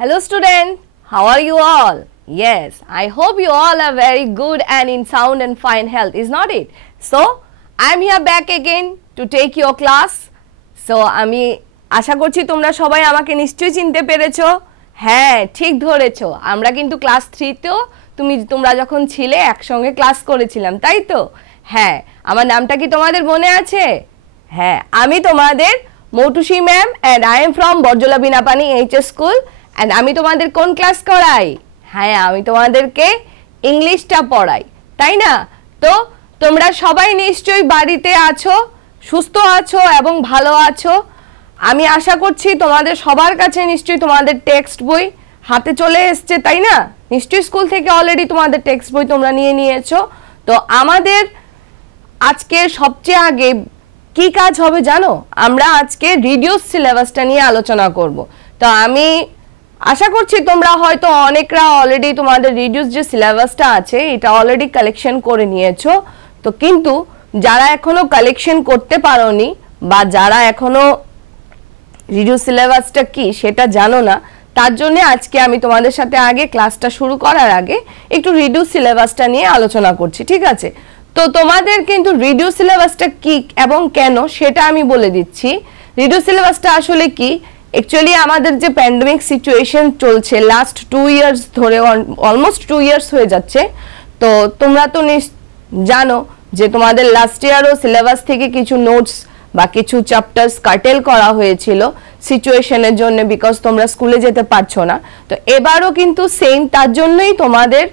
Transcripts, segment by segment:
Hello students, how are you all? Yes, I hope you all are very good and in sound and fine health, is not it? So, I am here back again to take your class. So, আমি আশা করছি তোমরা সবাই আমাকে নিশ্চয়ই চিনতে পেরেছো। হ্যাঁ, ঠিক ধরেছো। আমরা কিন্তু ক্লাস 3 তেও তোমরা যখন ছিলে একসঙ্গে ক্লাস করেছিলাম, তাই তো? হ্যাঁ, আমার নামটা কি তোমাদের মনে আছে? হ্যাঁ, আমি তোমাদের Moutushi ma'am and I am from Barajala Binapani HS school and আমি তোমাদের কোন ক্লাস করাই? হ্যাঁ, আমি তোমাদেরকে ইংলিশটা পড়াই, তাই না? তো তোমরা সবাই নিশ্চয়ই বাড়িতে আছো, সুস্থ আছো এবং ভালো আছো। আমি আশা করছি তোমাদের সবার কাছে নিশ্চয়ই তোমাদের টেক্সট বই হাতে চলে এসেছে, তাই না? নিশ্চয়ই স্কুল থেকে অলরেডি তোমাদের টেক্সট বই তোমরা নিয়ে নিয়েছো। তো আমাদের আজকে সবচেয়ে আগে কি কাজ হবে জানো? আমরা আজকে রিডিউস সিলেবাসটা নিয়ে আলোচনা করব। তো আমি আশা করছি তোমরা হয়তো অনেকরা অলরেডি তোমাদের রিডিউস যে সিলেবাসটা আছে এটা অলরেডি কালেকশন করে নিয়েছো। তো কিন্তু যারা এখনো কালেকশন করতে পারোনি বা যারা এখনো রিডিউস সিলেবাসটা কি সেটা জানো না, তার জন্য আজকে আমি তোমাদের সাথে আগে ক্লাসটা শুরু করার আগে একটু রিডিউস সিলেবাসটা নিয়ে আলোচনা করছি, ঠিক আছে? তো তোমাদের কিন্তু রিডিউস সিলেবাসটা কি এবং কেন সেটা আমি বলে দিচ্ছি। রিডিউস সিলেবাসটা আসলে কি? অ্যাকচুয়ালি আমাদের যে প্যান্ডেমিক সিচুয়েশন চলছে লাস্ট 2 ইয়ার্স ধরে, অলমোস্ট 2 ইয়ার্স হয়ে যাচ্ছে। তো তোমরা তো জানো যে তোমাদের লাস্ট ইয়ারও সিলেবাস থেকে কিছু নোটস বা কিছু চ্যাপ্টার্স কাটেল করা হয়েছিল সিচুয়েশনের জন্য, বিকজ তোমরা স্কুলে যেতে পারছো না। তো এবারও কিন্তু সেম, তার জন্যই তোমাদের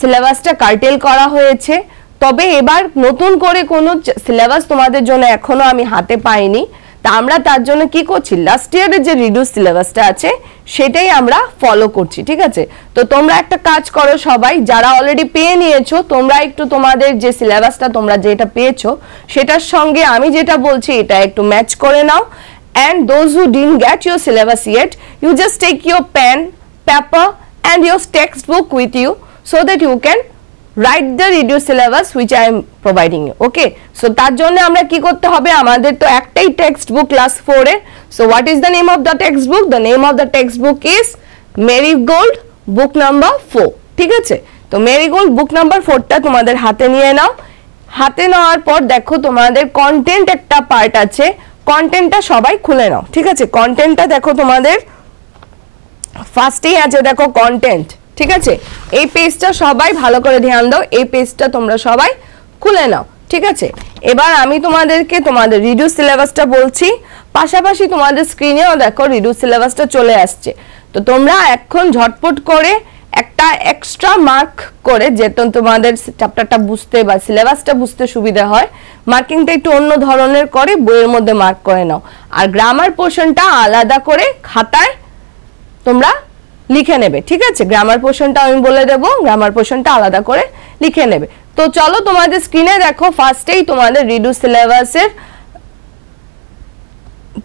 সিলেবাসটা কাটেল করা হয়েছে। তবে এবার নতুন করে কোনো সিলেবাস তোমাদের জন্য এখনো আমি হাতে পাইনি। তা আমরা তার জন্য কি করছি, লাস্ট ইয়ারের যে রিডিউস সিলেবাসটা আছে সেটাই আমরা ফলো করছি, ঠিক আছে? তো তোমরা একটা কাজ করো, সবাই যারা অলরেডি পেয়ে নিয়েছো তোমরা একটু তোমাদের যে সিলেবাসটা তোমরা যেটা পেয়েছো সেটার সঙ্গে আমি যেটা বলছি এটা একটু ম্যাচ করে নাও। and those who didn't get your syllabus yet, you just take your pen, paper and your textbook with you so that you can write the reduced syllabus which I am providing you. Okay, so তার জন্য আমরা কি করতে হবে, আমাদের তো একটাই text book class 4 এর। so what is the name of the textbook? the name of the textbook is Marigold book number 4, ঠিক আছে? তো Marigold book number 4 টা তোমাদের হাতে নিয়ে নাও। হাতে নেওয়ার পর দেখো তোমাদের কন্টেন্ট একটা পার্ট আছে, কন্টেন্টটা সবাই খুলে নাও, ঠিক আছে? কন্টেন্টটা দেখো তোমাদের ফার্স্টেই আছে, দেখো কন্টেন্ট, ঠিক আছে? এই পেজটা সবাই ভালো করে ধ্যান দাও, এই পেজটা তোমরা সবাই খুলে নাও, ঠিক আছে? এবার আমি তোমাদেরকে তোমাদের রিডিউস সিলেবাসটা বলছি, পাশাপাশি তোমাদের স্ক্রিনেও দেখো রিডিউস সিলেবাসটা চলে আসছে। তো তোমরা এখন ঝটপট করে একটা এক্সট্রা মার্ক করে, যেহেতু তোমাদের চ্যাপ্টারটা বুঝতে বা সিলেবাসটা বুঝতে সুবিধা হয়, মার্কিংটা একটু অন্য ধরনের করে বইয়ের মধ্যে মার্ক করে নাও। আর গ্রামার পোর্শনটা আলাদা করে খাতায় তোমরা লিখে নেবে, ঠিক আছে? গ্রামার পোর্শনটা আমি বলে দেবো, গ্রামার পোর্শনটা আলাদা করে লিখে নেবে। তো চলো তোমাদের স্ক্রিনে দেখো ফার্স্টেই তোমাদের রিডিউস সিলেবাসের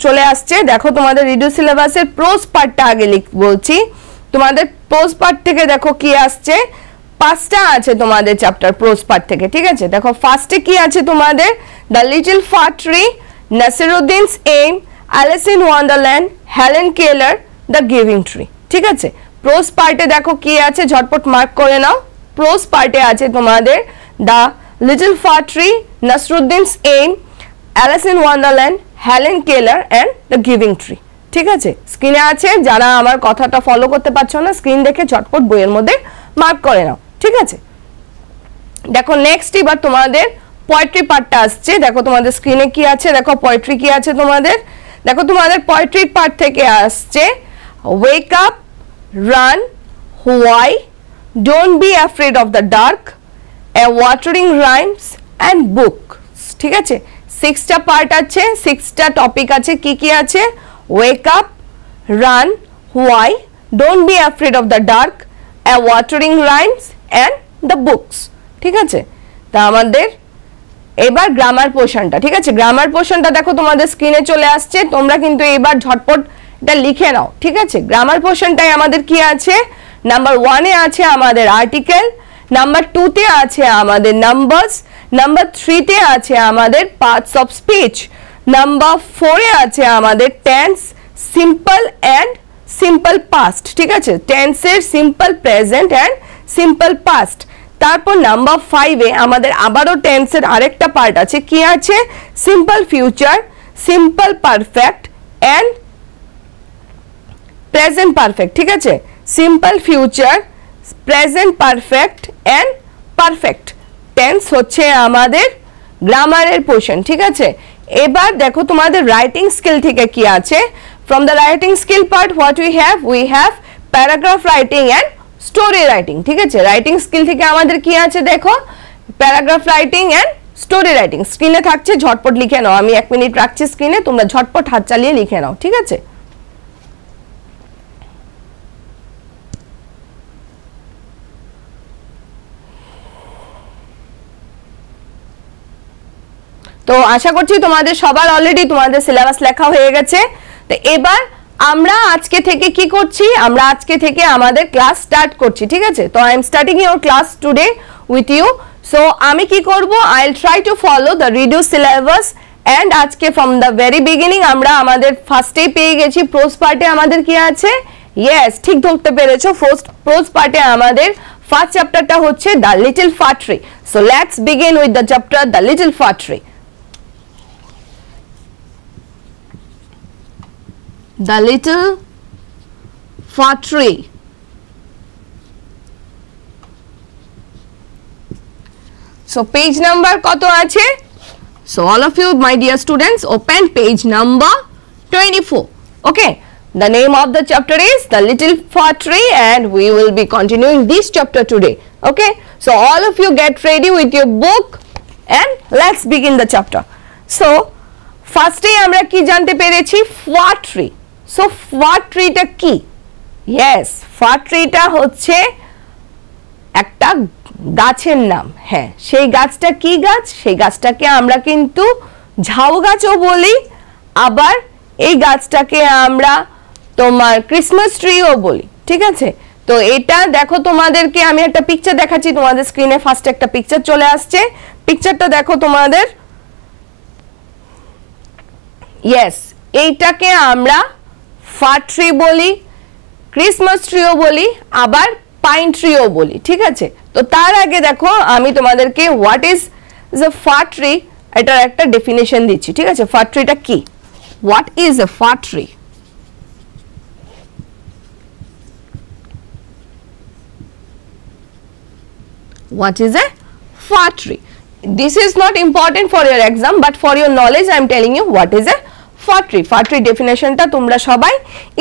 চলে আসছে। দেখো তোমাদের রিডিউস সিলেবাসের প্রোজ পার্টটা আগে বলছি। তোমাদের প্রোজ পার্ট থেকে দেখো কি আসছে, 5টা আছে তোমাদের চ্যাপ্টার প্রোজ পার্ট থেকে, ঠিক আছে? দেখো ফার্স্টে কি আছে তোমাদের, the little fir tree, Nasiruddin's aim, Alice in Wonderland, Helen Keller, the giving tree, ঠিক আছে? প্রোজ পার্টে দেখো কি আছে, ঝটপট মার্ক করে নাও। প্রোজ পার্টে আছে তোমাদের the little fir tree, Nasiruddin's aim, Alice in Wonderland, Helen Keller and the giving tree, ঠিক আছে? স্ক্রিনে আছে, যারা আমার কথাটা ফলো করতে পারছো না স্ক্রিন দেখে ঝটপট বইয়ের মধ্যে মার্ক করে নাও, ঠিক আছে? দেখো নেক্সট এবার তোমাদের পোয়েট্রি পার্টটা আসছে। দেখো তোমাদের স্ক্রিনে কি আছে, দেখো পোয়েট্রি কি আছে তোমাদের। দেখো তোমাদের পোয়েট্রি পার্ট থেকে আসছে wake up, run, why, don't be afraid of the dark, A watering rhymes and book, ঠিক আছে? 6টা পার্ট আছে, 6টা টপিক আছে। কি কি আছে? Wake up, run, why, don't be afraid of the dark, A watering rhymes and the books, ঠিক আছে? তা আমাদের এবার গ্রামার পোর্শনটা, ঠিক আছে? গ্রামার পোর্শনটা দেখো তোমাদের স্ক্রিনে চলে আসছে, তোমরা কিন্তু এবার ঝটপট এটা লিখে নাও, ঠিক আছে? গ্রামার পোর্শনটাই আমাদের কি আছে, নাম্বার 1 এ আছে আমাদের আর্টিকেল, নাম্বার 2 তে আছে আমাদের নাম্বারস, নাম্বার 3 তে আছে আমাদের পার্টস অফ স্পিচ, নাম্বার 4 এ আছে আমাদের tense, simple and simple past, ঠিক আছে, টেন্সের simple present and simple past. তারপর নাম্বার 5 এ আমাদের আবারও টেন্সের আরেকটা পার্ট আছে, কি আছে, simple future, simple perfect and present perfect, ঠিক আছে, simple future, present perfect and perfect tense হচ্ছে আমাদের গ্রামারের পোর্শন, ঠিক আছে। এবার দেখো তোমাদের রাইটিং স্কিল থেকে কি আছে। From the writing skill part what we have paragraph writing and story writing, ঠিক আছে। রাইটিং স্কিল থেকে আমাদের কি আছে দেখো, paragraph writing and story writing. স্ক্রিনে থাকছে, ঝটপট লিখে নাও, আমি 1 মিনিট রাখছি স্ক্রিনে, তোমরা ঝটপট হাত চালিয়ে লিখে নাও, ঠিক আছে। তো আশা করছি তোমাদের সবার অলরেডি তোমাদের সিলেবাস লেখা হয়ে গেছে। তো এবার আমরা আজকে থেকে কি করছি, আমরা আজকে থেকে আমাদের ক্লাস স্টার্ট করছি, ঠিক আছে। তো I am starting your class today with you. So আমি কি করব, I will try to follow the reduce syllabus and আজকে ফ্রম দ্য ভেরি বিগিনিং আমরা আমাদের ফার্স্টেই পেয়ে গেছি প্রোজ পার্টে আমাদের কি আছে, ইয়েস ঠিক ধরতে পেরেছো, প্রোজ পার্টে আমাদের ফার্স্ট চ্যাপ্টারটা হচ্ছে the little fir tree. So let's begin with the chapter the little fir tree. The little fir tree. So page number কত আছে? So all of you my dear students open page number 24. Okay, the name of the chapter is the little fir tree and we will be continuing this chapter today. Okay, so all of you get ready with your book and let's begin the chapter. So first আমরা কি জানতে পেরেছি, fir tree. So far ট্রিটা কি, yes fur ট্রিটা হচ্ছে একটা গাছের নাম। হ্যাঁ, সেই গাছটা কি গাছ, সেই গাছটাকে আমরা কিন্তু ঝাউ গাছও বলি, আবার এই গাছটাকে আমরা তোমার ক্রিসমাস ট্রিও বলি, ঠিক আছে। তো এটা দেখো তোমাদেরকে আমি একটা পিকচার দেখাচ্ছি তোমাদের স্ক্রিনে, ফার্স্ট একটা পিকচার চলে আসছে, পিকচারটা দেখো তোমাদের, ইয়েস এইটাকে আমরা ফার ট্রি বলি, ক্রিসমাস ট্রিও বলি, আবার পাইন ট্রিও বলি, ঠিক আছে। তো তার আগে দেখো আমি তোমাদেরকে what is the fir tree এটার একটা ডেফিনেশন দিচ্ছি, ঠিক আছে। ফার ট্রিটা কি, what is a fir tree, what is a fir tree? This is not important for your exam but for your knowledge I am telling you what is a fir tree. Fir tree definition টা তোমরা সবাই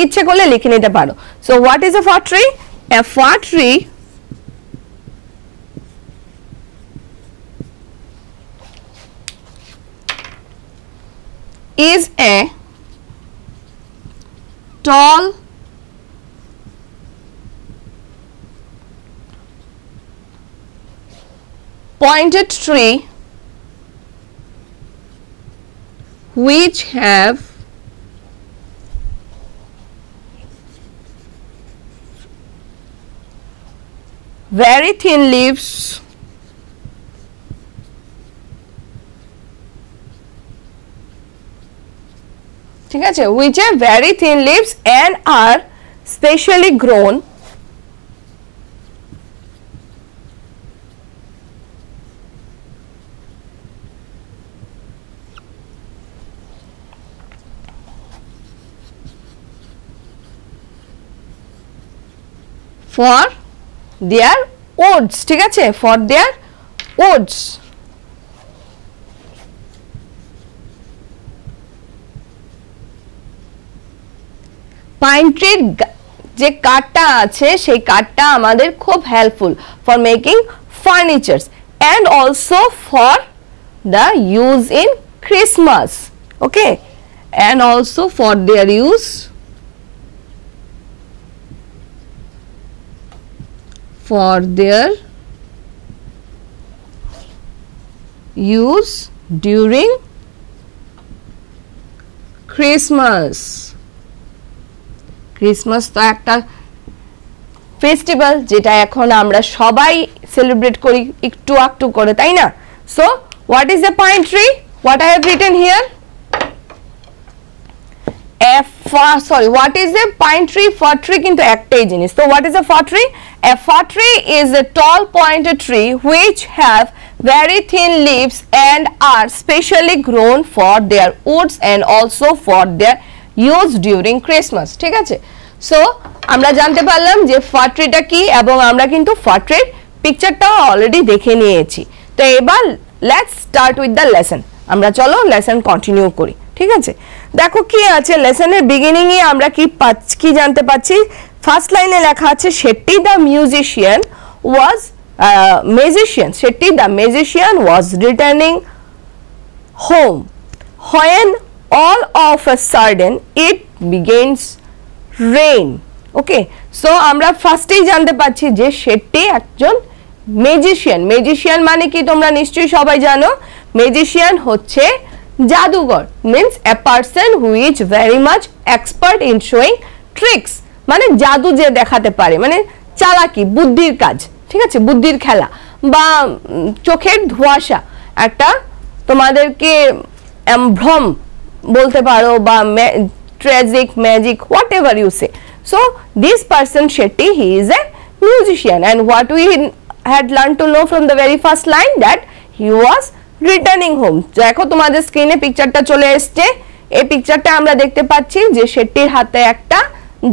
ইচ্ছে করলে লিখে নিতে পারো। So what is a fir tree? A fir tree is a tall pointed tree which have very thin leaves ঠিক আছে, which have very thin leaves and are specially grown for their woods, ঠিক আছে, for their woods। Pine ট্রির যে কাঠটা আছে সেই কাঠটা আমাদের খুব helpful for making furnitures and also for the use in Christmas, okay, and also for their use for their use during Christmas. Christmas তো একটা ফেস্টিভ্যাল যেটা এখন আমরা সবাই সেলিব্রেট করি একটু একটু করে, তাই না? So what is a pine tree? What I have written here? what is a pine tree? Fir tree কিন্তু একটাই জিনিস। So what is a fir tree? A fir tree is a tall pointed tree which have very thin leaves and are specially grown for their woods and also for their use during Christmas, ঠিক আছে? So আমরা জানতে পারলাম যে fir tree টা কি এবং আমরা কিন্তু fir tree পিকচারটাও অলরেডি দেখে নিয়েছি। তো এবার let's start with the lesson, আমরা চলো লেসন কন্টিনিউ করি, ঠিক আছে? দেখো কি আছে লেসনের বিগিনিং এ আমরা কি জানতে পাচ্ছি। ফার্স্ট লাইনে লেখা আছে Shetty the musician was Shetty the magician was returning home when all of a sudden it begins rain. Okay, so আমরা ফার্স্টেই জানতে পাচ্ছি যে শেট্টি একজন ম্যাজিশিয়ান মানে কি তোমরা নিশ্চয়ই সবাই জানো। ম্যাজিশিয়ান হচ্ছে জাদুঘর, means a person who is very much expert in showing tricks, মানে জাদু যে দেখাতে পারে, মানে চালাকি, বুদ্ধির কাজ, ঠিক আছে, বুদ্ধির খেলা বা চোখের ধোঁয়াশা, একটা তোমাদেরকে ভ্রম বলতে পারো বা tragic magic whatever you say. So this person Shetty he is a musician and what we had learned to know from the very first line that he was returning home. দেখো তোমাদের স্ক্রিনে পিকচারটা চলে এসেছে। এই পিকচারটা আমরা দেখতে পাচ্ছি যে শেট্টির হাতে একটা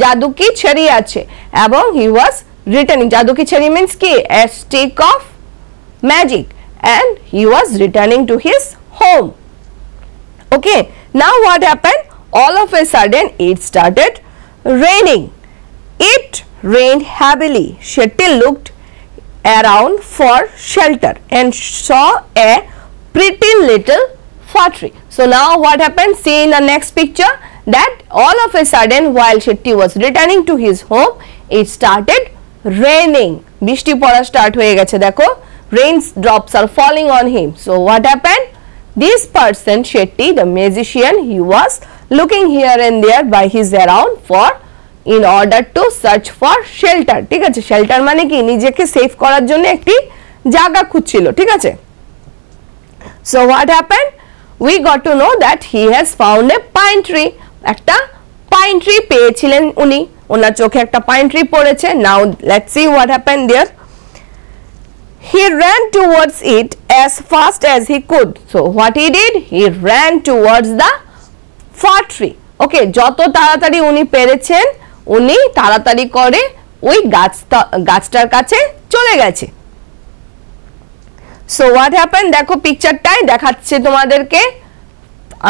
জাদুকি ছড়ি আছে এবং he was returning. জাদুকি ছড়ি means কি? A stick of magic and he was returning to his home. Okay, now what happened? All of a sudden it started raining. It rained heavily. Shetty looked around for shelter and saw a pretty little fir tree. So now what happened? See in the next picture that all of a sudden while Shetty was returning to his home, it started raining. বৃষ্টি পড়া start হয়ে গেছে, দেখো rain drops are falling on him. So what happened? This person Shetty the magician, he was looking here and there by his around for in order to search for shelter, ঠিক আছে? Shelter মানে কি? নিজেকে save করার জন্য একটি জায়গা খুঁজছিল, ঠিক আছে? So what happened? We got to know that he has found a pine tree. একটা পাইন ট্রি পেয়েছিলেন উনি, ওনার চোখে একটা পাইন ট্রি পড়েছে। Now let's see what happened there. He ran towards it as fast as he could. So what he did? He ran towards the fir tree. Okay, যত তাড়াতাড়ি উনি পেরেছেন উনি তাড়াতাড়ি করে ওই গাছটার কাছে চলে গেছে। So what happened? দেখো পিকচারটাই দেখাচ্ছে তোমাদেরকে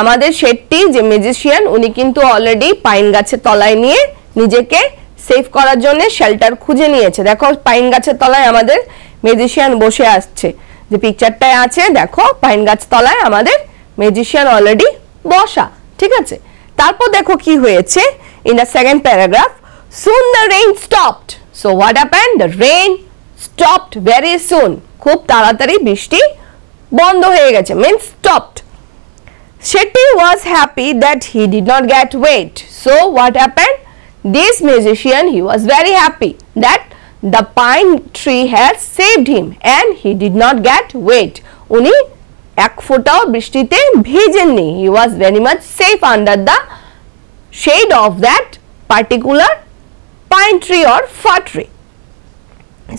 আমাদের শেট্টি যে ম্যাজিশিয়ান উনি কিন্তু অলরেডি পাইন গাছের তলায় নিয়ে নিজেকে সেভ করার জন্য শেল্টার খুঁজে নিয়েছে। দেখো পাইন গাছের তলায় আমাদের ম্যাজিশিয়ান বসে আসছে, যে পিকচারটায় আছে দেখো পাইন গাছ তলায় আমাদের ম্যাজিশিয়ান অলরেডি বসা, ঠিক আছে? তারপর দেখো কি হয়েছে in the second paragraph, soon the rain stopped. So what happened? The rain stopped very soon. খুব তাড়াতাড়ি বৃষ্টি বন্ধ হয়ে গেছে, means stopped. Shetty was happy that he did not get wet. So what happened? This magician, he was very happy that the pine tree has saved him and he did not get wet. উনি এক ফোঁটাও বৃষ্টিতে ভিজেননি। He was very much safe under the shade of that particular pine tree or fir tree.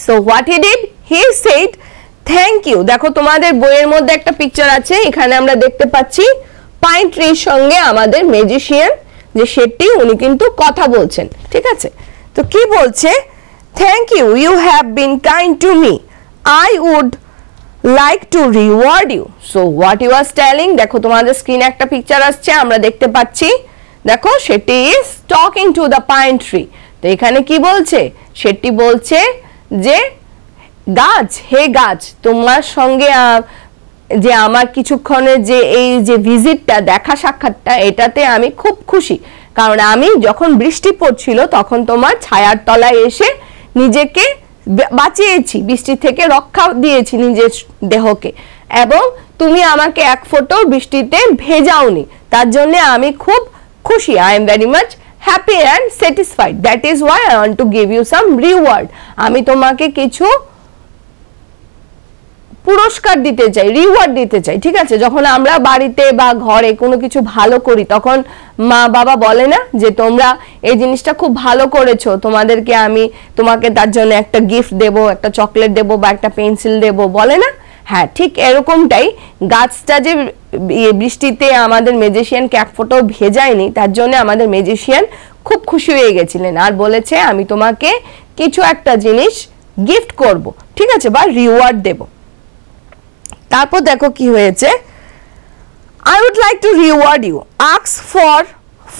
So what he did? He said thank you. দেখো তোমাদের বইয়ের মধ্যে একটা picture আছে, এখানে আমরা দেখতে পাচ্ছি পাইন ট্রির সঙ্গে আমাদের ম্যাজিশিয়ান যে শেট্টি উনি কিন্তু কথা বলছেন, ঠিক আছে? তো কি বলছে? Thank you, you have been kind to me, I would like to reward you. So what you are telling, দেখো তোমাদের স্ক্রিনে একটা পিকচার আসছে, আমরা দেখতে পাচ্ছি দেখো Shetty is talking to the pine tree. তো এখানে কি বলছে? শেট্টি বলছে যে গাছ, হে গাছ, তোমার সঙ্গে যে আমার কিছুক্ষণের যে এই যে ভিজিটটা, দেখা সাক্ষাৎটা, এটাতে আমি খুব খুশি, কারণ আমি যখন বৃষ্টি পড়ছিল তখন তোমার ছায়ার তলায় এসে নিজেকে বাঁচিয়েছি, বৃষ্টি থেকে রক্ষা দিয়েছি নিজের দেহকে, এবং তুমি আমাকে এক ফোঁটাও বৃষ্টিতে ভেজাওনি, তার জন্য আমি খুব খুশি। I am very much happy and satisfied, that is why I want to give you some reward. আমি তোমাকে কিছু পুরস্কার দিতে চাই, রিওয়ার্ড দিতে চাই, ঠিক আছে? যখন আমরা বাড়িতে বা ঘরে কোনো কিছু ভালো করি তখন মা বাবা বলে না যে তোমরা এই জিনিসটা খুব ভালো করেছো, তোমাকে তার জন্য একটা গিফট দেব, একটা চকলেট দেব বা একটা পেন্সিল দেব, বলে না? হ্যাঁ, ঠিক এরকমটাই গাছটা যে বৃষ্টিতে আমাদের ম্যাজিশিয়ানকে এক ফোঁটাও ভেজায়নি, তার জন্য আমাদের ম্যাজিশিয়ান খুব খুশি হয়ে গেছিলেন আর বলেছে আমি তোমাকে কিছু একটা জিনিস গিফট করব, ঠিক আছে, বা রিওয়ার্ড দেব। তারপর দেখো কি হয়েছে, I would like to reward you. Ask for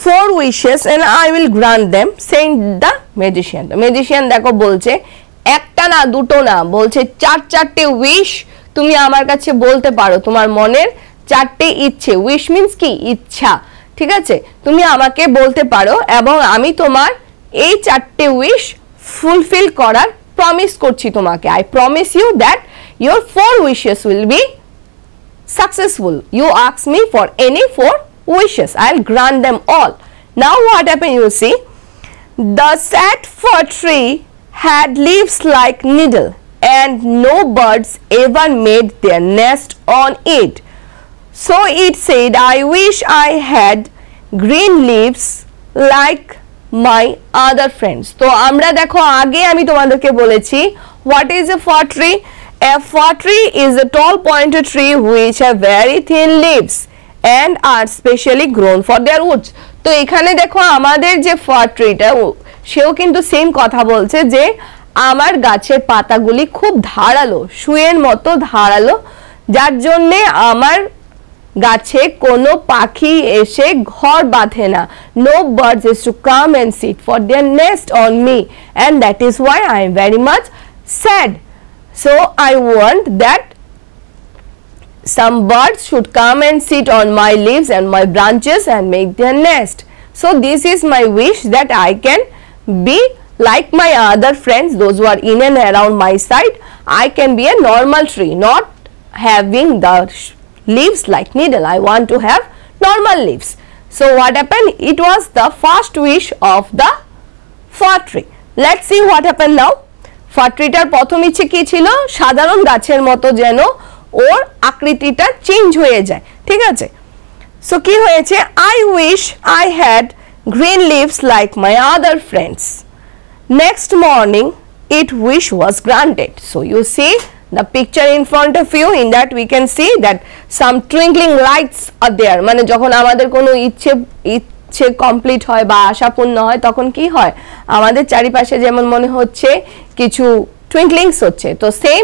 4 wishes and I will grant them, said the magician. The magician দেখো বলছে একটা না দুটো না, বলছে 4 উইশ তুমি আমার কাছে বলতে পারো, তোমার মনের 4টে ইচ্ছে। উইশ মিন্স কি? ইচ্ছা, ঠিক আছে? তুমি আমাকে বলতে পারো এবং আমি তোমার এই 4টে উইশ ফুলফিল করার প্রমিস করছি তোমাকে। I promise you that your 4 wishes will be successful. You ask me for any 4 wishes, I'll grant them all. Now what happened, you see, the sad fir tree had leaves like needle and no birds ever made their nest on it. So it said, I wish I had green leaves like my other friends. তো আমরা দেখো আগে আমি তোমাদেরকে বলেছি what is a fir tree? A fir tree is a tall pointed tree which have very thin leaves and are specially grown for their roots. তো এখানে দেখো আমাদের যে ফার ট্রিটা সেও কিন্তু সেম কথা বলছে যে আমার গাছের পাতাগুলি খুব ধারালো, সুয়ের মতো ধারালো, যার জন্যে আমার গাছে কোনো পাখি এসে ঘর বাঁধে না। No birds is to come and sit for their nest on me and that is why I am very much sad. So I want that some birds should come and sit on my leaves and my branches and make their nest. So this is my wish, that I can be like my other friends, those who are in and around my side. I can be a normal tree, not having the leaves like needle. I want to have normal leaves. So what happened? It was the first wish of the fir tree. Let's see what happened now. Fir ট্রিটার প্রথম ইচ্ছে কি ছিল? সাধারণ গাছের মতো যেন ওর আকৃতিটা change হয়ে যায়, ঠিক আছে? সো কি হয়েছে? I wish I had green leaves like my other friends. Next morning it wish was granted. So you see the picture in front of you, in that we can see that some twinkling lights are there. মানে যখন আমাদের কোনো ইচ্ছে complete হয় বা আশা পূর্ণ হয় তখন কি হয়? আমাদের চারিপাশে যেমন মনে হচ্ছে কিছু টুইঙ্কলিংস হচ্ছে, তো সেম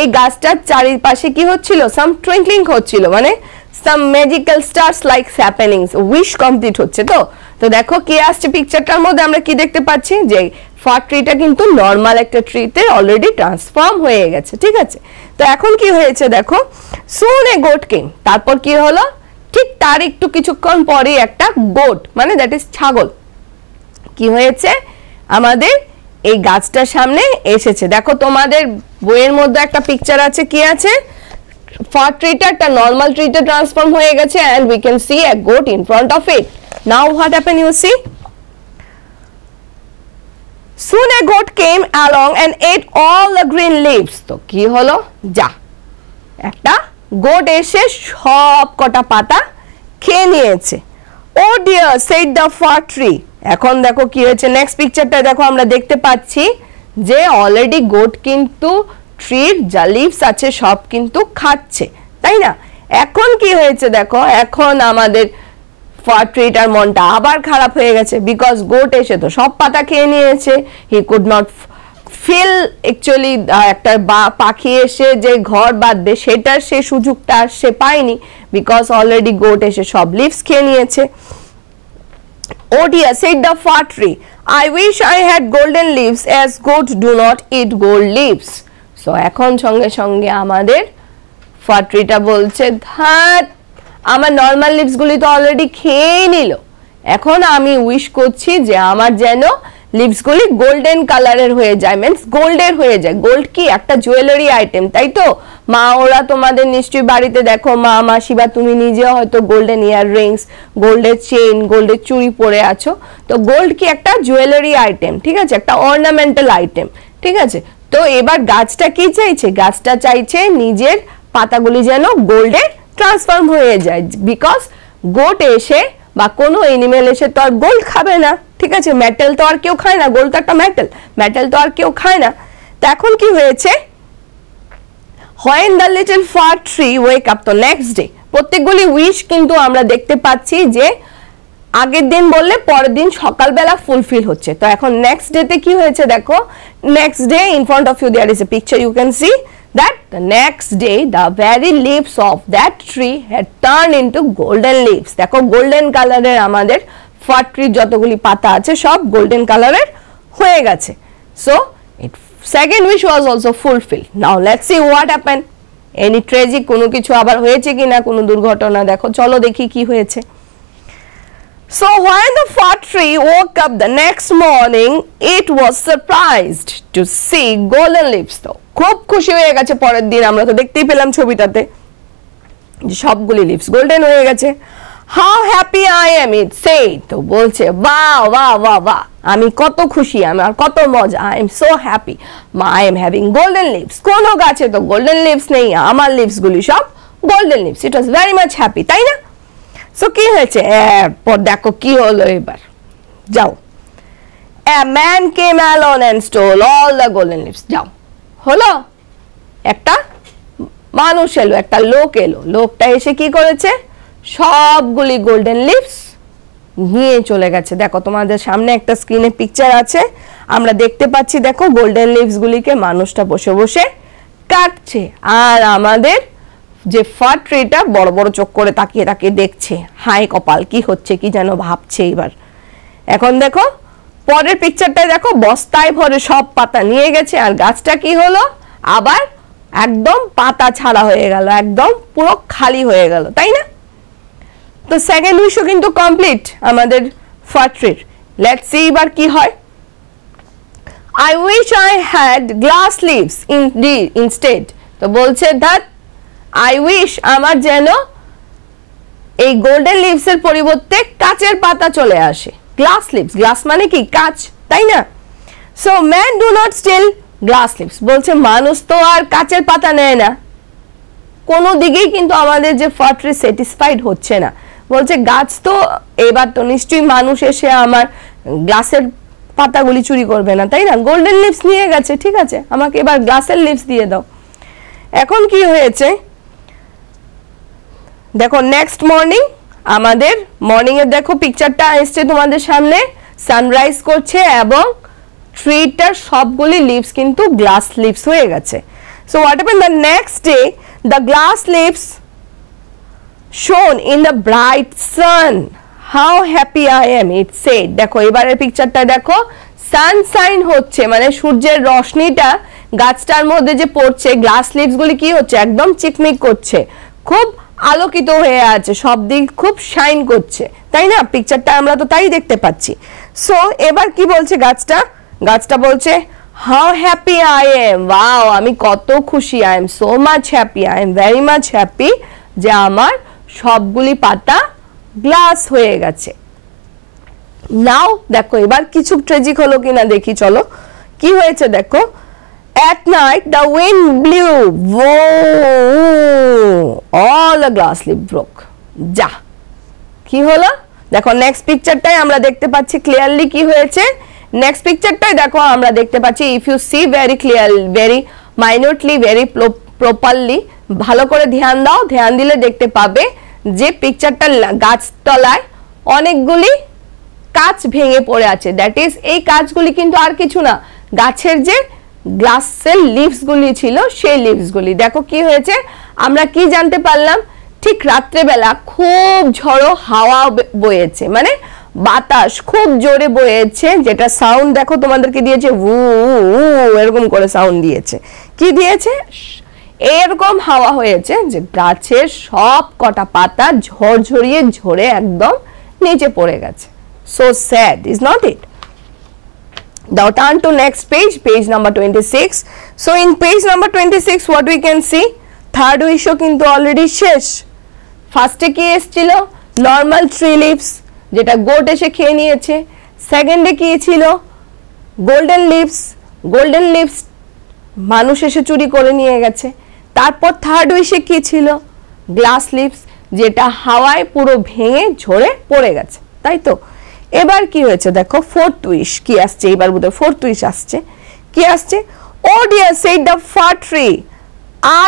এই গাছটার চারিপাশে কি হচ্ছিল? সাম টুইঙ্কলিং হচ্ছিল, মানে some magical stars like happenings, wish complete হচ্ছে। তো দেখো কি আসছে পিকচারটার মধ্যে, আমরা কি দেখতে পাচ্ছি যে ফার ট্রিটা কিন্তু নর্মাল একটা ট্রিতে অলরেডি ট্রান্সফর্ম হয়ে গেছে, ঠিক আছে? তো এখন কি হয়েছে দেখো, সুন এ গোট কেম, তারপর কি হলো? ঠিক তার একটু কিছুক্ষণ পরে একটা গোট, মানে দ্যাট ইজ ছাগল, কি হয়েছে? আমাদের এই গাছটার সামনে এসেছে। দেখো তোমাদের বইয়ের মধ্যে একটা পিকচার আছে, কি আছে? ফার ট্রিটা একটা নর্মাল ট্রিতে ট্রান্সফর্ম হয়ে গেছে and we can see a goat in front of it. Now what happened, you see? Soon a goat came along and ate all the green leaves. তো কি হলো? যা, একটা গোট এসে সব কটা পাতা খেয়ে নিয়েছে। Oh dear, said the fir tree. এখন দেখো কি হয়েছে, নেক্সট পিকচারটা দেখো, আমরা দেখতে পাচ্ছি যে অলরেডি গোট কিন্তু ট্রির যা লিভস আছে সব কিন্তু খাচ্ছে, তাই না? এখন কি হয়েছে দেখো, এখন আমাদের ফার ট্রিটার মনটা আবার খারাপ হয়ে গেছে, বিকজ গোট এসে তো সব পাতা খেয়ে নিয়েছে। He could not feel actually একটা পাখি এসে যে ঘর বাঁধবে সেটার সে সুযোগটা সে পায়নি, বিকজ অলরেডি গোট এসে সব লিভস খেয়ে নিয়েছে। Oh dear, said the fir tree, I wish I had golden leaves as goats do not eat gold leaves. So এখন সঙ্গে সঙ্গে আমাদের ফার ট্রিটা বলছে, ধ্যাত, আমার নর্মাল লিভস গুলি তো অলরেডি খেয়ে নিল, এখন আমি উইশ করছি যে আমার যেন লিভস গুলি গোল্ডেন কালারের হয়ে যায়, মিন্স গোল্ডের হয়ে যায়। গোল্ড কি? একটা জুয়েলারি আইটেম, তাই তো? মা ওরা তোমাদের নিশ্চয়ই বাড়িতে দেখো, মা মাসি বা তুমি নিজেও হয়তো গোল্ডেন ইয়ার রিংস, গোল্ডের চেইন, গোল্ডের চুড়ি পরে আছো। তো গোল্ড কি? একটা জুয়েলারি আইটেম, ঠিক আছে, একটা অর্নামেন্টাল আইটেম, ঠিক আছে? তো এবার গাছটা কি চাইছে, গাছটা চাইছে নিজের পাতাগুলি যেন গোল্ডে ট্রান্সফর্ম হয়ে যায়, বিকজ গোট এসে বা কোনো এনিমেল এসে তো আর গোল্ড খাবে না, ঠিক আছে, মেটাল তো আর কেউ খায় না, গোল্ড তো একটা মেটাল, মেটাল তো আর কেউ খায় না। তো এখন কি হয়েছে, when the little fir tree wake up, তো নেক্সট ডে প্রত্যেকগুলি উইশ কিন্তু আমরা দেখতে পাচ্ছি যে আগের দিন বললে পরের দিন সকালবেলা ফুলফিল হচ্ছে। তো এখন নেক্সট ডেতে কি হয়েছে দেখো, next day in front of you there is a picture, you can see that the next day the very leaves of that tree had turned into golden leaves। দেখো গোল্ডেন কালারের আমাদের ফার ট্রির যতগুলি পাতা আছে সব গোল্ডেন কালারের হয়ে গেছে। So it second wish was also fulfilled। now let's see what happened, any tragic কোনো কিছু আবার হয়েছে কিনা, কোনো দুর্ঘটনা, দেখো চলো দেখি কি হয়েছে। So when the fir tree woke up the next morning, it was surprised to see golden leaves। তো খুব খুশি হয়ে গেছে পরের দিন, আমরা তো দেখতেই পেলাম ছবিটাতে যে সবগুলি লিভস গোল্ডেন হয়ে গেছে। How happy I am, it said। তো বলছে বাহ বাহ বাহ বাহ, আমি কত খুশি, আমার কত মজা, I am so happy, I am having golden leaves। কোনো গাছে তো গোল্ডেন লিভস নেই, আমার লিভস গুলি সব golden leaves. It was very much happy, তাই না? সো কি হয়েছে এরপর দেখো কি হলো, এবার যাও, a man came along and stole all the golden leaves। যাও, হলো একটা মানুষ এলো, একটা লোক এলো, লোকটা এসে কি করেছে, সবগুলি গোল্ডেন লিভস নিয়ে চলে গেছে। দেখো তোমাদের সামনে একটা স্ক্রিনে পিকচার আছে, আমরা দেখতে পাচ্ছি দেখো গোল্ডেন লিভস গুলিকে মানুষটা বসে বসে কাটছে, আর আমাদের যে ফার ট্রিটা বড় বড় চোখ করে তাকিয়ে তাকিয়ে দেখছে, হাই কপাল, কি হচ্ছে কি যেন ভাবছে। এবার এখন দেখো পরের পিকচারটায় দেখো, বস্তায় ভরে সব পাতা নিয়ে গেছে, আর গাছটা কি হলো, আবার একদম পাতা ছাড়া হয়ে গেল, একদম পুরো খালি হয়ে গেল, তাই না? তো সেকেন্ড উইশও কিন্তু কমপ্লিট আমাদের ফার ট্রির। লেটস সি এবার কি হয়। I wish I had glass leaves instead। তো বলছে that I wish আমার যেন এই গোল্ডেন লিভস এর পরিবর্তে কাচের পাতা চলে আসে। গ্লাস লিভস, গ্লাস মানে কি, কাচ, তাই না? So man do not steal glass leaves. বলছে মানুষ তো আর কাচের পাতা নেয় না, কোনো দিকেই কিন্তু আমাদের যে ফার ট্রি স্যাটিসফাইড হচ্ছে না। বলছে গাছ তো এবার তো নিশ্চয়ই মানুষ এসে আমার গ্লাসের পাতাগুলি চুরি করবে না, তাই না? গোল্ডেন লিভস নিয়ে গেছে, ঠিক আছে, আমাকে এবার গ্লাসের লিভস দিয়ে দাও। এখন কি হয়েছে দেখো, নেক্সট মর্নিং, আমাদের মর্নিং এর দেখো পিকচারটা এসছে তোমাদের সামনে, সানরাইজ করছে এবং ট্রিটার সবগুলি লিভস কিন্তু গ্লাস লিভস হয়ে গেছে। So what happened the next day, the glass leaves shone in the bright sun। how happy I am, it said। দেখো এবারের পিকচারটা দেখো, সানশাইন হচ্ছে, মানে সূর্যের রশ্মিটা গাছটার মধ্যে যে পড়ছে, গ্লাস লিভস গুলি কি হচ্ছে, একদম চিকমিক করছে, খুব আলোকিত হয়ে আছে, সব দিক খুব শাইন করছে, তাই না? পিকচারটা আমরা তো তাই দেখতে পাচ্ছি। সো এবার কি বলছে গাছটা, গাছটা বলছে how happy I am, wow, আমি কত খুশি, I am so much happy, I am very much happy যে আমার সবগুলি পাতা গ্লাস হয়ে গেছে। নাও দেখো এবার কিছু ট্রেজিক হলো কিনা দেখি, চলো কি হয়েছে দেখো। At night the wind blew, all the glass leaf broke। যা, কি হলো দেখো, নেক্সট পিকচারটাই আমরা দেখতে পাচ্ছি ক্লিয়ারলি কি হয়েছে। নেক্সট পিকচারটাই দেখো আমরা দেখতে পাচ্ছি, if you see very clear, very minutely, very properly, ভালো করে ধ্যান দাও, ধ্যান দিলে দেখতে পাবে যে পিকচারটা গাছতলায় অনেকগুলি কাঁচ ভেঙে পড়ে আছে। দ্যাট ইজ, এই কাঁচগুলি কিন্তু আর কিছু না, গাছের যে গ্লাসের লিভস গুলি ছিল সেই লিভস গুলি। দেখো কি হয়েছে, আমরা কি জানতে পারলাম, ঠিক রাত্রেবেলা খুব ঝড়ো হাওয়া বয়েছে, মানে বাতাস খুব জোরে বয়েছে, যেটা সাউন্ড দেখো তোমাদেরকে দিয়েছে, উ এরকম করে সাউন্ড দিয়েছে। কি দিয়েছে, এরকম হাওয়া হয়েছে যে গাছের সব কটা পাতা ঝরঝরিয়ে ঝরে একদম নিচে পড়ে গেছে। So sad, is not it? Now turn to next page, page number 26. So in page number 26 what we can see, third wish কিন্তু অলরেডি শেষ। ফার্স্টে কি এসেছিল, নর্মাল ট্রি লিভস, যেটা গোট এসে খেয়ে নিয়েছে। সেকেন্ডে কি ছিল, গোল্ডেন লিভস, গোল্ডেন লিভস মানুষ এসে চুরি করে নিয়ে গেছে। তারপর থার্ড উইশে কি ছিল? গ্লাস লিভস, যেটা হাওয়ায় পুরো ভেঙে ঝরে পড়ে গেছে, তাই তো? এবার কি হয়েছে দেখো, ফোর্থ উইশ কি আসছে, এবার বোধহয় ফোর্থ উইশ আসছে। কি আসছে? Oh dear said the fir tree,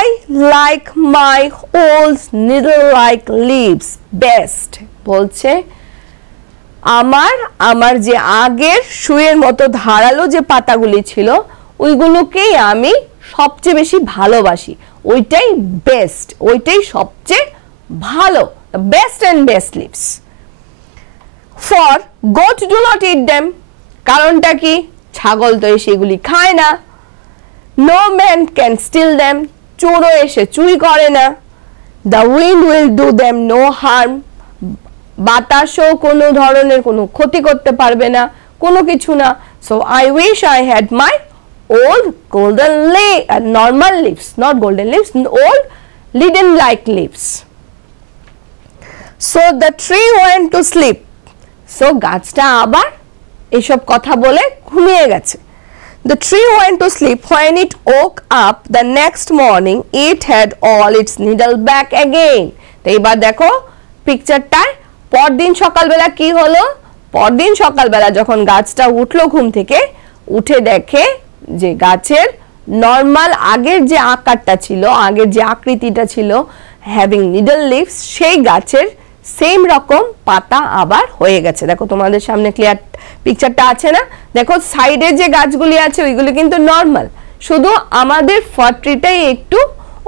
I like my old needle-like leaves best. বলছে আমার যে আগের সুইয়ের মতো ধারালো যে পাতাগুলি ছিল ওইগুলোকেই আমি সবচেয়ে বেশি ভালোবাসি, ওইটাই বেস্ট, ওইটাই সবচেয়ে ভালো, the best and best leaves. For goat do not eat them. কারণটা কি? ছাগল তো সেগুলি খায় না। No man can steal them. চোরও এসে চুরি করে না। The wind will do them no harm. বাতাসও কোনো ধরনের কোনো ক্ষতি করতে পারবে না, কোনো কিছু না। So I wish I had my old golden normal leaves, not golden leaves, old leaden-like leaves. So the tree went to sleep. So গাছটা আবার এসব কথা বলে ঘুমিয়ে গেছে। The tree went to sleep. When it woke up the next morning, it had all its needle back again. তো এবার দেখো পিকচারটায় পরদিন সকালবেলা কি হলো? পরদিন সকালবেলা যখন গাছটা উঠলো ঘুম থেকে, উঠে দেখে যে গাছের নর্মাল আগের যে আকারটা ছিল, আগের যে আকৃতিটা ছিল, হ্যাভিং নিডল লিভস, সেই গাছের সেম রকম পাতা আবার হয়ে গেছে। দেখো তোমাদের সামনে ক্লিয়ার পিকচারটা আছে না? দেখো সাইডে যে গাছগুলি আছে ওইগুলো কিন্তু নর্মাল, শুধু আমাদের ফার ট্রিটাই একটু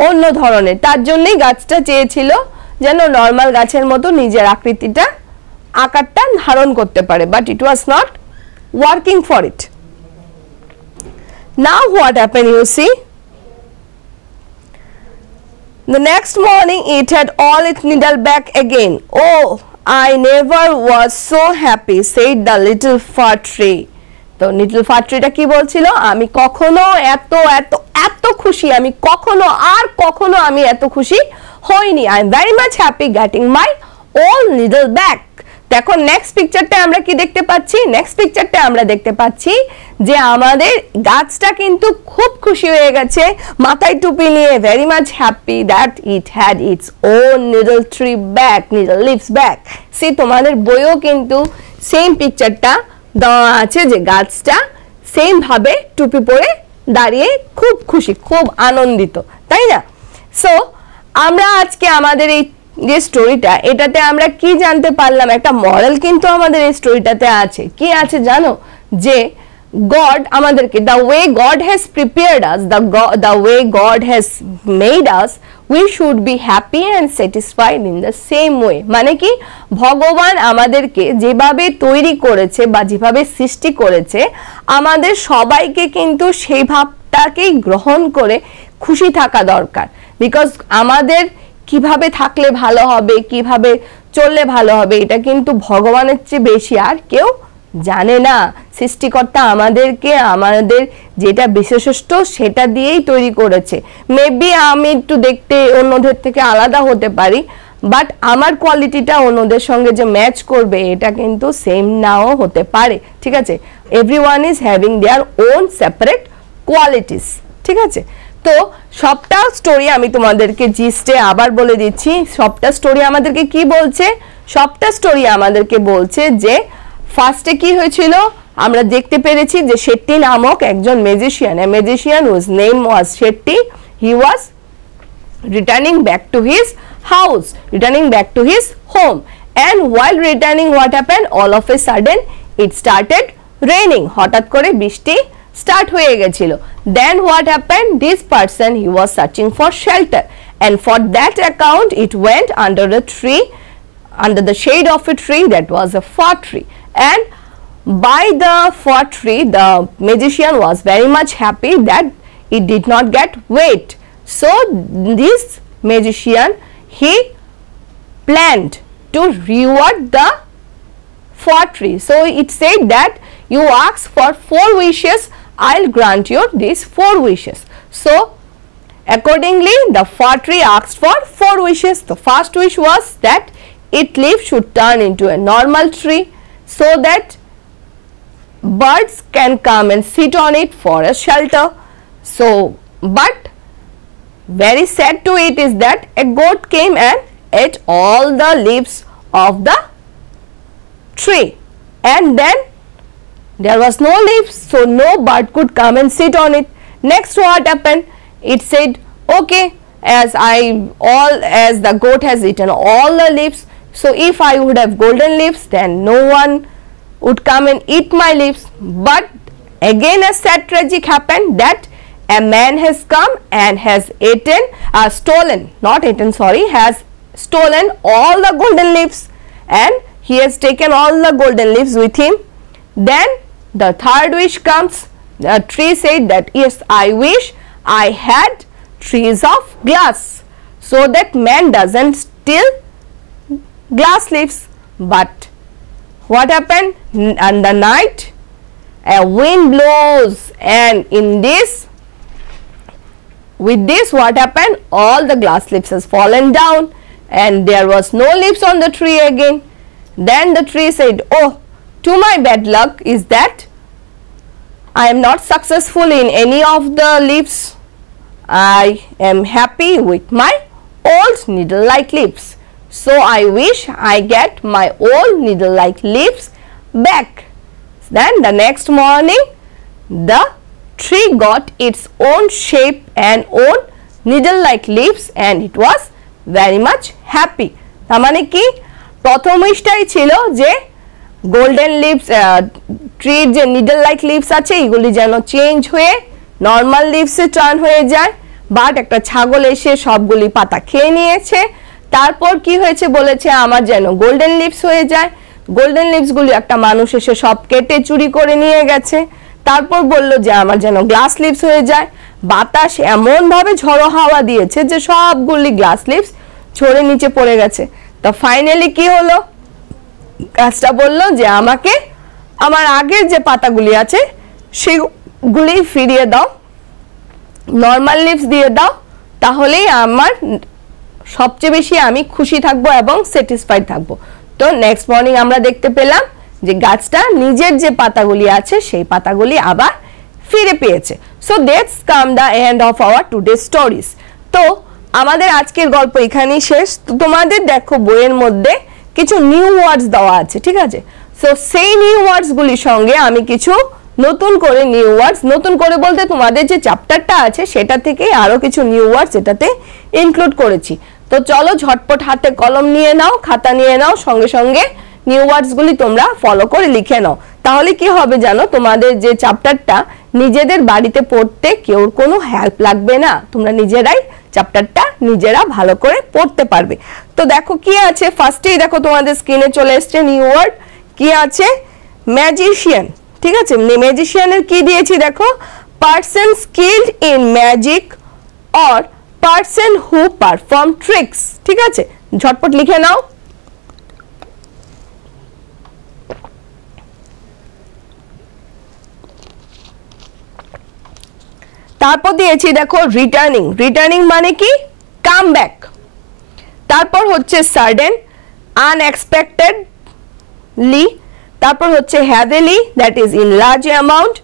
অন্য ধরনের, তার জন্যই গাছটা চেয়েছিল যেন নর্মাল গাছের মতো নিজের আকৃতিটা আকারটা ধারণ করতে পারে, but it was not working for it. Now what happen you see? The next morning it had all its needle back again. Oh, I never was so happy, said the little fir tree. তো little fur ট্রিটা কি বলছিল? আমি কখনো এত এত এত খুশি, আমি কখনো আমি এত খুশি হইনি। I am very much happy getting my old needle back. দেখো নেক্সট পিকচারটা আমরা কি দেখতে পাচ্ছি? নেক্সট পিকচারটা আমরা দেখতে পাচ্ছি যে আমাদের গাছটা কিন্তু খুব খুশি হয়ে গেছে, মাথায় টুপি নিয়ে, very much happy that it had its own needle tree back, needle leaves back. সে তোমাদের বইও কিন্তু সেম পিকচারটা দেওয়া আছে যে গাছটা সেম ভাবে টুপি পরে দাঁড়িয়ে খুব খুশি, খুব আনন্দিত, তাই না? সো আমরা আজকে আমাদের এই যে স্টোরিটা, এটাতে আমরা কি জানতে পারলাম? একটা মরাল কিন্তু আমাদের এই স্টোরিটাতে আছে। কি আছে জানো? যে গড আমাদেরকে, the way God has prepared us, the way God has made us, we should be happy and satisfied in the same way. মানে কি? ভগবান আমাদেরকে যেভাবে তৈরি করেছে বা যেভাবে সৃষ্টি করেছে, আমাদের সবাইকে কিন্তু সেই ভাবটাকেই গ্রহণ করে খুশি থাকা দরকার। বিকজ আমাদের কিভাবে থাকলে ভালো হবে, কিভাবে চললে ভালো হবে, এটা কিন্তু ভগবানের চেয়ে বেশি আর কেউ জানে না। সৃষ্টিকর্তা আমাদেরকে আমাদের যেটা বিশেষত্ব সেটা দিয়েই তৈরি করেছে। মেবি আমি একটু দেখতে অন্যদের থেকে আলাদা হতে পারি, বাট আমার কোয়ালিটিটা অন্যদের সঙ্গে যে ম্যাচ করবে এটা কিন্তু সেম নাও হতে পারে, ঠিক আছে? Everyone is having their own separate qualities, ঠিক আছে? তো সবটা স্টোরি আমি তোমাদেরকে জিস্টে আবার বলে দিচ্ছি। সবটা স্টোরি আমাদেরকে কি বলছে? সবটা স্টোরি আমাদেরকে বলছে যে ফার্স্টে কি হয়েছিল আমরা দেখতে পেরেছি যে শেট্টি নামক একজন magician, a magician whose name was Shetty, he was returning back to his house, returning back to his home, and while returning what happened? All of a sudden it started raining. হঠাৎ করে বৃষ্টি start হয়ে গেছিল। Then what happened? This person, he was searching for shelter, and for that account it went under a tree, under the shade of a tree that was a fir tree, and by the fir tree the magician was very much happy that it did not get wet. So this magician, he planned to reward the fir tree. So it said that you ask for 4 wishes, I'll grant you these 4 wishes. So accordingly the fir tree asked for 4 wishes. The first wish was that its leaf should turn into a normal tree so that birds can come and sit on it for a shelter. So, but very sad to it is that a goat came and ate all the leaves of the tree, and then there was no leaves, so no bird could come and sit on it. Next, what happened? It said, okay, as the goat has eaten all the leaves, so if I would have golden leaves, then no one would come and eat my leaves. But again a sad tragic happened, that a man has come and has has stolen all the golden leaves, and he has taken all the golden leaves with him. Then the third wish comes. The tree said that, yes, I wish I had trees of glass, so that man doesn't steal glass leaves. But what happened? In the night a wind blows, and with this what happened? All the glass leaves has fallen down, and there was no leaves on the tree again. Then the tree said, oh, to my bad luck is that I am not successful in any of the leaves. I am happy with my old needle-like leaves. So I wish I get my old needle-like leaves back. Then the next morning the tree got its own shape and own needle-like leaves, and it was very much happy. তার মানে কি, প্রথম উইশটাই ছিল যে golden leaves, ট্রির যে needle like leaves আছে এগুলি যেন চেঞ্জ হয়ে নর্মাল লিভসে টার্ন হয়ে যায়। বাট একটা ছাগল এসে সবগুলি পাতা খেয়ে নিয়েছে। তারপর কি হয়েছে বলেছে, আমার যেন গোল্ডেন লিভস হয়ে যায়। গোল্ডেন লিভসগুলি একটা মানুষ এসে সব কেটে চুরি করে নিয়ে গেছে। তারপর বলল যে আমার যেন গ্লাস লিভস হয়ে যায়। বাতাস এমন ভাবে ঝড়ো হাওয়া দিয়েছে যে সবগুলি গ্লাস লিভস ঝরে নিচে পড়ে গেছে। তো ফাইনালি কি হলো, গাছটা বলল যে আমাকে আমার আগের যে পাতাগুলি আছে সেগুলি ফিরিয়ে দাও, নর্মাল লিভস দিয়ে দাও, তাহলেই আমার সবচেয়ে বেশি আমি খুশি থাকবো এবং স্যাটিসফাইড থাকবো। তো নেক্সট মর্নিং আমরা দেখতে পেলাম যে গাছটা নিজের যে পাতাগুলি আছে সেই পাতাগুলি আবার ফিরে পেয়েছে। So that's come the end of our today stories. তো আমাদের আজকের গল্প এখানেই শেষ। তো তোমাদের দেখো বইয়ের মধ্যে কিছু নিউ ওয়ার্ডস দেওয়া আছে, ঠিক আছে। সো সেই নিউ ওয়ার্ডসগুলির সঙ্গে আমি কিছু নতুন করে নিউ ওয়ার্ডস, নতুন করে বলতে তোমাদের যে চ্যাপ্টারটা আছে সেটা থেকে আরো কিছু নিউ ওয়ার্ডস এটাতে ইনক্লুড করেছি। তো চলো ঝটপট হাতে কলম নিয়ে নাও, খাতা নিয়ে নাও, সঙ্গে সঙ্গে নিউ ওয়ার্ডসগুলি তোমরা ফলো করে লিখে নাও। তাহলে কি হবে জানো, তোমাদের যে চ্যাপ্টারটা নিজেদের বাড়িতে পড়তে কেউ কোনো হেল্প লাগবে না, তোমরা নিজেরাই চ্যাপ্টারটা নিজেরা ভালো করে পড়তে পারবে। তো দেখো কি আছে, ফার্স্টেই দেখো তোমাদের স্ক্রিনে চলে এসছে নিউ ওয়ার্ড। কি আছে? ম্যাজিশিয়ান, ঠিক আছে। ম্যাজিশিয়ানের কি দিয়েছি দেখো, person skilled in magic or person who perform tricks, ঠিক আছে। ঝটপট লিখে নাও। তারপর দিয়েছি দেখো রিটার্নিং। রিটার্নিং মানে কি? Come back. তারপর হচ্ছে সাডেন, আনএক্সপেক্টেডলি। তারপর হচ্ছে heavily, that is in large amount.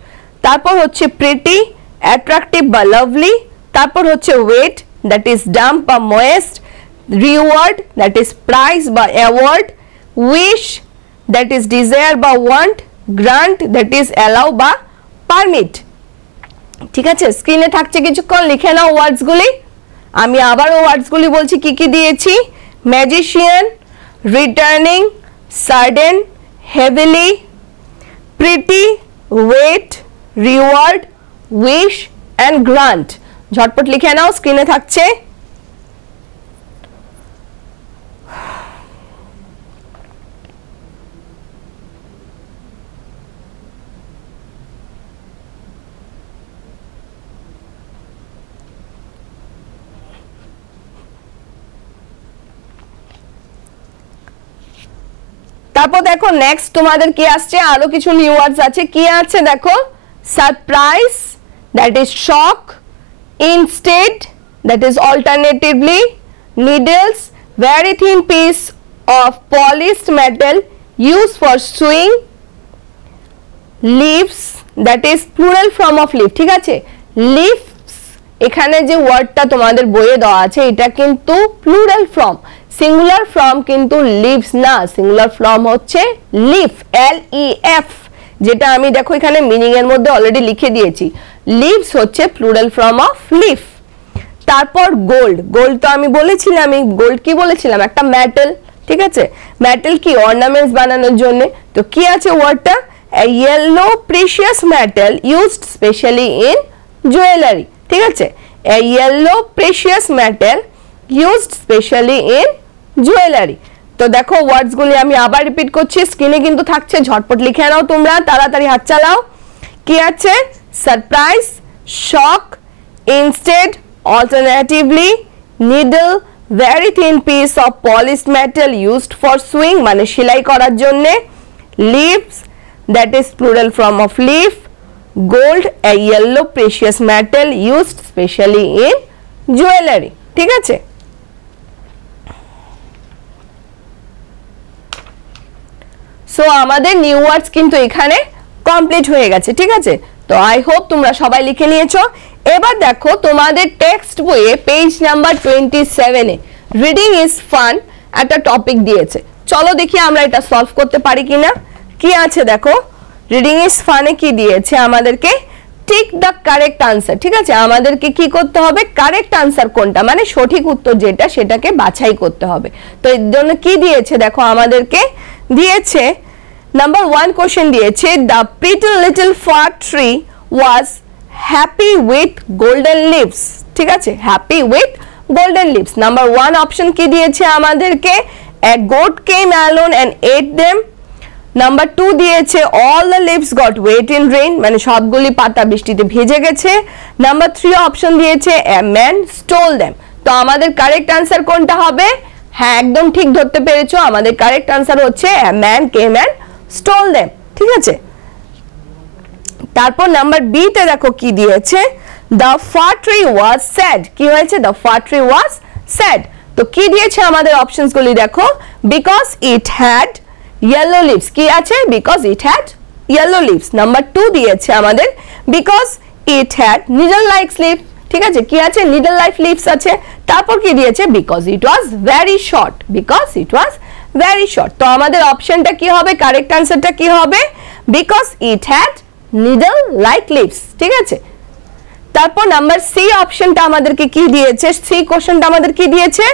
তারপর হচ্ছে প্রিটি, অ্যাট্রাকটিভ বা লাভলি। তারপর হচ্ছে ওয়েট, দ্যাট ইজ ডাম্প বা moist. Reward, that is prize বা award. Wish, that is desire বা want. Grant, that is allow বা পারমিট, ঠিক আছে। স্ক্রিনে থাকছে, কিছুক্ষণ লিখে নাও ওয়ার্ডসগুলি। আমি আবারও ওয়ার্ডসগুলি বলছি কি কি দিয়েছি। Magician, returning, sudden, heavily, pretty, wet, reward, wish and grant. ঝটপট লিখে নাও, স্ক্রিনে থাকছে। তারপর দেখো নেক্সট তোমাদের কি আসছে, আরো কিছু নিউ ওয়ার্ডস আছে। কি আছে দেখো, surprise, that is shock. Instead, that is alternatively. Needles, very thin piece of polished metal use for sewing. Leaves, that is plural form of leaf, ঠিক আছে। লিভস, এখানে যে ওয়ার্ডটা তোমাদের বইয়ে দেওয়া আছে এটা কিন্তু প্লুরাল ফর্ম, সিঙ্গুলার ফর্ম কিন্তু লিভস না, সিঙ্গুলার ফর্ম হচ্ছে লিফ, LEF, যেটা আমি দেখো এখানে মিনিং এর মধ্যে অলরেডি লিখে দিয়েছি। লিভস হচ্ছে প্লুরাল ফর্ম অফ লিফ। তারপর গোল্ড, গোল্ড তো আমি বলেছিলাম, আমি গোল্ড কি বলেছিলাম, একটা মেটাল, ঠিক আছে, মেটাল কি অর্নামেন্টস বানানোর জন্য। তো কি আছে ওয়ার্ডটা, a yellow precious metal used specially in jewelry, ঠিক আছে, a yellow precious metal used specially in jewelry। তো দেখো ওয়ার্ডস গুলি আমি আবার রিপিট করছি, স্ক্রিনে কিন্তু থাকছে, ঝটপট লিখে নাও তোমরা, তাড়াতাড়ি হাত চালাও। কি আছে, surprise, shock, instead, alternatively, needle, very thin piece of polished metal used for sewing মানে সেলাই করার জন্য, leaves, that is plural form of leaf, gold, a yellow precious metal used specially in jewelry, ঠিক আছে। সো আমাদের new words কিন্তু এখানে complete হয়ে গেছে, ঠিক আছে। তো আই হোপ তোমরা সবাই লিখে নিয়েছো। এবার দেখো তোমাদের টেক্সট বইয়ে page number 27 A reading is fun একটা টপিক দিয়েছে, চলো দেখি আমরা এটা সলভ করতে পারি কিনা। কি আছে দেখো, রিডিং ইজ ফানে কি দিয়েছে আমাদেরকে, টিক দ্য কারেক্ট আনসার, ঠিক আছে, আমাদেরকে কি করতে হবে, কারেক্ট আনসার কোনটা মানে সঠিক উত্তর যেটা সেটাকে বাছাই করতে হবে। তো এর জন্য কি দিয়েছে দেখো, আমাদেরকে দিয়েছে নাম্বার 1 কোশ্চেন দিয়েছে, the pretty little fir tree was happy with golden leaves, ঠিক আছে, happy with golden leaves. Number 1 option কি দিয়েছে আমাদেরকে, a goat came alone and ate them. Number 2 দিয়েছে all the leaves got wet in rain মানে সবগুলি পাতা বৃষ্টিতে ভিজে গেছে। নাম্বার 3 অপশন দিয়েছে এ ম্যান স্টোল দেম। তো আমাদের কারেক্ট আনসার কোনটা হবে, হ্যাঁ একদম ঠিক ধরতে পেরেছো, আমাদের কারেক্ট আনসার হচ্ছে a man came and stole them, ঠিক আছে। তারপর নাম্বার বি তে দেখো কি দিয়েছে, the fir tree was sad, কি হয়েছে, the fir tree was sad. তো কি দিয়েছে আমাদের অপশনস গুলি দেখো, because it had yellow leaves, কি আছে, because it had yellow leaves। Number 2 দিয়েছে আমাদের because it had needle like leaf, ঠিক আছে, কি আছে, নিডল লাইক লিভস আছে। তারপর কি দিয়েছে, because it was very short, because it was very short. তো আমাদের অপশনটা কি হবে, কারেক্ট আনসারটা কি হবে, because it had needle like leaves, ঠিক আছে। তারপর নাম্বার সি অপশনটা আমাদেরকে কি দিয়েছে, সি কোশ্চেনটা আমাদের কি দিয়েছে,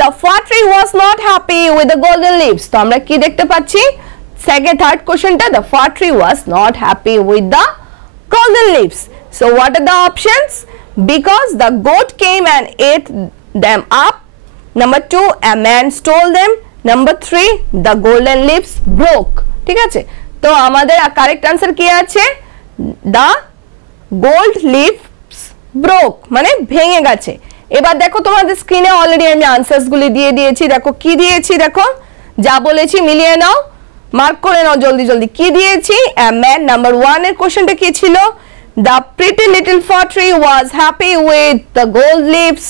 the fir tree was not happy with the golden leaves. তো আমরা কি দেখতে পাচ্ছি, সেকেন্ড থার্ড কোশ্চেনটা, the fir tree was not happy with the golden leaves. So what are the options, because the goat came and ate them up. Number 2, a man stole them. Number 3, the golden leaves broke, ঠিক আছে। তো আমাদের correct answer কি আছে, the gold leaves broke মানে ভেঙে গেছে। এবার দেখো তোমাদের স্ক্রিনে অলরেডি আমি আনসারস গুলি দিয়ে দিয়েছি, দেখো কি দিয়েছি, দেখো যা বলেছি মিলিয়ে নাও, মার্ক করে নাও জলদি জলদি। কি দিয়েছি, a man, নাম্বার 1 এর কোশ্চেনটা কি ছিল, the pretty little fir tree was happy with the gold leaves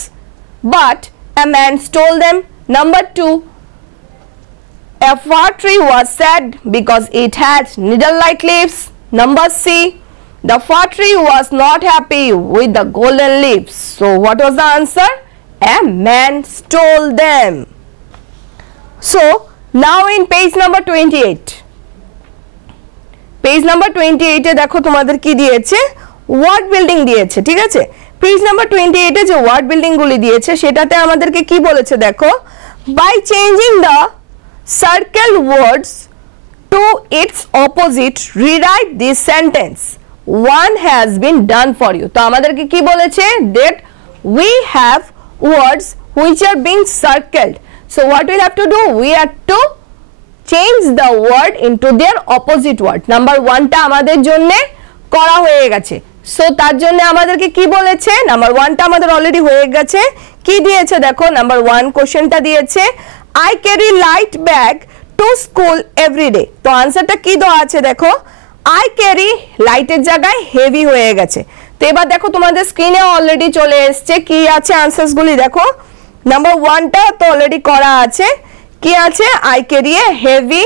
but a man stole them. Number 2, a fir tree was sad because it had needle like leaves. Number C, the fir tree was not happy with the golden leaves. So what was the answer, a man stole them. So now in page number 28, page number 28 এ দেখো তোমাদের কি দিয়েছে, word building দিয়েছে, ঠিক আছে। Page number 28 এ যে word building গুলি দিয়েছে সেটাতে আমাদেরকে কি বলেছে দেখো, by changing the circle words to its opposite rewrite this sentence, one has been done for you. তো আমাদেরকে কি বলেছে, that we have words which are being circled, so what will have to do, we have to change the word into their opposite word. Number 1 টা আমাদের জন্য করা হয়ে গেছে, সো তার জন্য আমাদেরকে কি বলেছে, নাম্বার 1 টা আমাদের অলরেডি হয়ে গেছে। কি দিয়েছে দেখো, নাম্বার 1 কোশ্চেনটা দিয়েছে, I carry light bag to school every day। তো আনসারটা কি দেওয়া আছে দেখো, I carry লাইটের জায়গায় হেভি হয়ে গেছে। তো এবার দেখো তোমাদের স্ক্রিনে অলরেডি চলে এসেছে কি আছে আনসারস গুলি দেখো, নাম্বার 1 টা তো অলরেডি করা আছে, কি আছে, I carry a heavy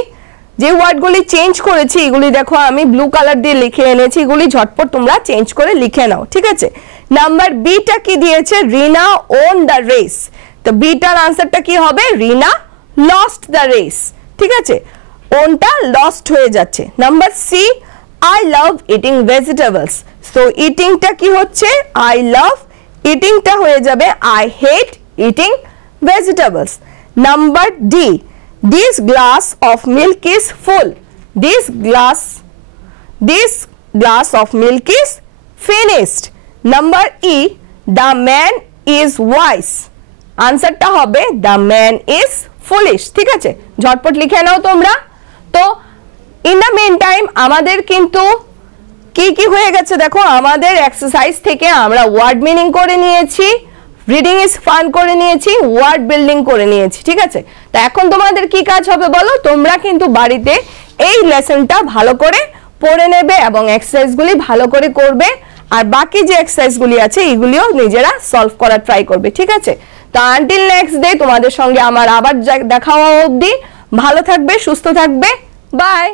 যে ওয়ার্ডগুলি চেঞ্জ করেছি এগুলি দেখো আমি ব্লু কালার দিয়ে লিখে এনেছি, এগুলি ঝটপট তোমরা চেঞ্জ করে লিখে নাও, ঠিক আছে। নাম্বার বিটা কি দিয়েছে, রিনা ওন দ্য রেস, তো বিটার আনসারটা কি হবে, রিনা লস্ট দ্য রেস, ঠিক আছে, ওনটা লস্ট হয়ে যাচ্ছে। Number C, I love eating vegetables, so ইটিংটা কি হচ্ছে, আই লাভ, ইটিংটা হয়ে যাবে I hate eating vegetables. Number D, this glass of milk is full, this glass of milk is finished. Number E, the man is wise, আনসারটা হবে the man is foolish, ঠিক আছে, ঝটপট লিখে নাও তোমরা। তো in the meantime আমাদের কিন্তু কি কি হয়ে গেছে দেখো, আমাদের এক্সারসাইজ থেকে আমরা ওয়ার্ড মিনিং করে নিয়েছি, রিডিং ইজ ফান করে নিয়েছি, ওয়ার্ড বিল্ডিং করে নিয়েছি, ঠিক আছে। তো এখন তোমাদের কি কাজ হবে বলো, তোমরা কিন্তু বাড়িতে এই লেসনটা ভালো করে পড়ে নেবে এবং এক্সারসাইজগুলি ভালো করে করবে, আর বাকি যে এক্সারসাইজগুলি আছে এগুলিও নিজেরা সলভ করার ট্রাই করবে, ঠিক আছে। তো আনটিল নেক্সট ডে তোমাদের সঙ্গে আমার আবার দেখা হওয়া অবধি ভালো থাকবে, সুস্থ থাকবে, বাই।